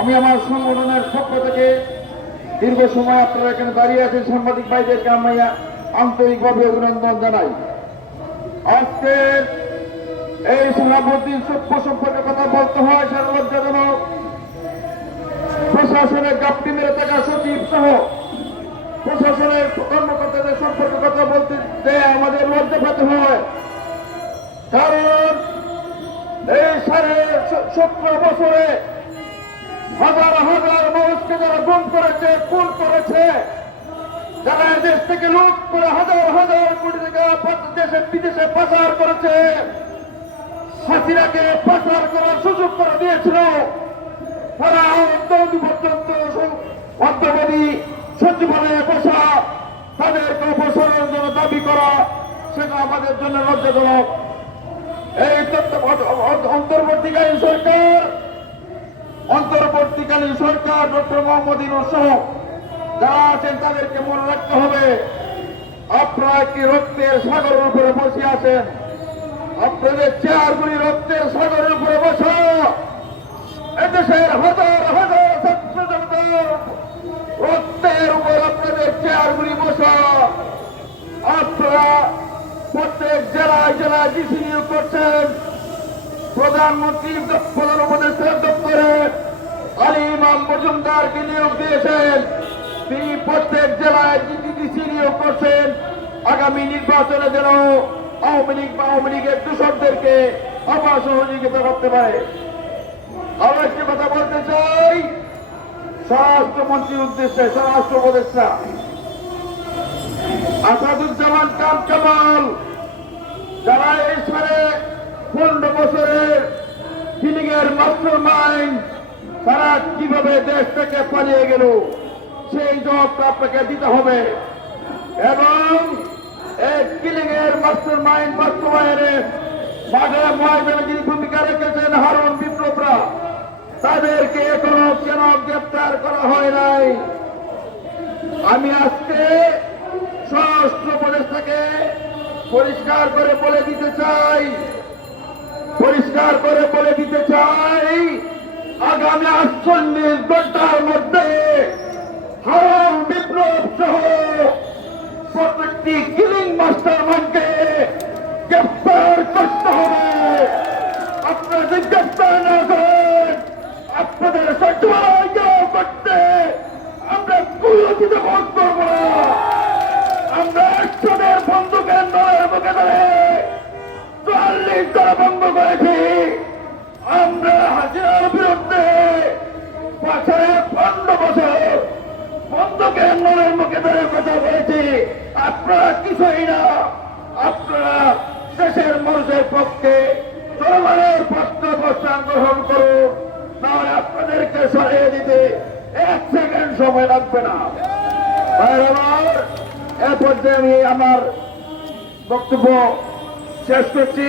আমি আমার সংগঠনের পক্ষ থেকে দীর্ঘ সময় আপনারা এখানে দাঁড়িয়ে আছেন সাংবাদিক ভাইদেরকে আমি আন্তরিকভাবে অভিনন্দন জানাই। আজকের এই সভাপতির সভ্য সম্পর্কে কথা বলতে হয় সেটা লজ্জাজনক প্রশাসনের গাপটি মেরে থাকা সচিব সহ প্রশাসনের কর্মকর্তাদের সম্পর্কে কথা বলতে আমাদের লজ্জা পেতে হয়। কারণ এই সাড়ে সতেরো বছরে হাজার হাজার মানুষকে যারা গুম করেছে, খুন করেছে। যারা দেশ থেকে লুট করে হাজার হাজার কোটি টাকা দেশে, বিদেশে পাচার করেছে, হাসিনাকে পাচার করার সুযোগ করে দিয়েছিল। তারা অন্তর্দি পর্যন্ত সু- সচিবালয়ে বসা, তাদেরকে অপসারণের জন্য দাবি করা, সেটা আমাদের জন্য লজ্জাজনক। এই অন্তর্বর্তীকালীন সরকার অন্তর্বর্তীকালীন সরকার ডক্টর মোহাম্মদ সহ যারা আছেন তাদেরকে মনে রাখতে হবে, আপনারা একটি রক্তের সাগরের উপরে বসে আছেন? আপনাদের চেয়ারগুলি রক্তের সাগরের উপরে বসা। এদেশের হাজার হাজার ছাত্র জনতার রক্তের উপর আপনাদের চেয়ারগুলি বসা। আপনারা প্রত্যেক জেলায় জেলায় ডিসি নিয়োগ করছেন। প্রধানমন্ত্রী প্রধান উপদেষ্টার দপ্তরে ইমাম মজুমদারকে নিয়োগ দিয়েছেন। তিনি প্রত্যেক জেলায় ডিসি নিয়োগ করছেন। আগামী নির্বাচনে যেন আওয়ামী লীগ বা আওয়ামী লীগের দূষকদেরকে আবার সহযোগিতা করতে পারে। আরও একটি কথা বলতে চাই স্বরাষ্ট্রমন্ত্রীর উদ্দেশ্যে, স্বরাষ্ট্র উপদেষ্টা। আসাদুজ্জামান কাম কামাল, যারা এই সাড়ে পনেরো বছরের কিলিং এর মাস্টার মাইন্ড তারা কীভাবে দেশ থেকে পালিয়ে গেল, সেই জবাবটা আপনাকে দিতে হবে। এবং এই কিলিং এর মাস্টার মাইন্ড বাস্তবায়নের মাঠে ময়দানে যিনি ভূমিকা রেখেছেন হারুন বিপ্লবরা, তাদেরকে এখনও কেন গ্রেপ্তার করা হয় নাই? আমি আজকে স্বরাষ্ট্র উপদেষ্টাকে পরিষ্কার করে বলে দিতে চাই, পরিষ্কার করে বলে দিতে চাই আগামী আটচল্লিশ ঘণ্টার মধ্যে হারাম বিপ্লব সহ প্রত্যেকটি কিলিং মাস্টার মানকে গ্রেপ্তার করতে হবে। আপনারা যদি গ্রেপ্তার না করেন আপনাদের সচিবালয় করতে আমরা কুলকিত ভোট করব আমরা একশোদের বন্ধুকের দলের মুখে ধরে চুয়াল্লিশ দল বছরে পনেরো বছর বন্ধুকের দলের মুখে ধরে কথা বলেছি। আপনারা কিছুই না। আপনারা দেশের মানুষের পক্ষে জনগণের পক্ষে অবস্থান গ্রহণ করুন। নাহলে আপনাদেরকে সরিয়ে দিতে এক সেকেন্ড সময় লাগবে না। আমার, এ পর্যায়ে আমি আমার বক্তব্য শেষ করছি।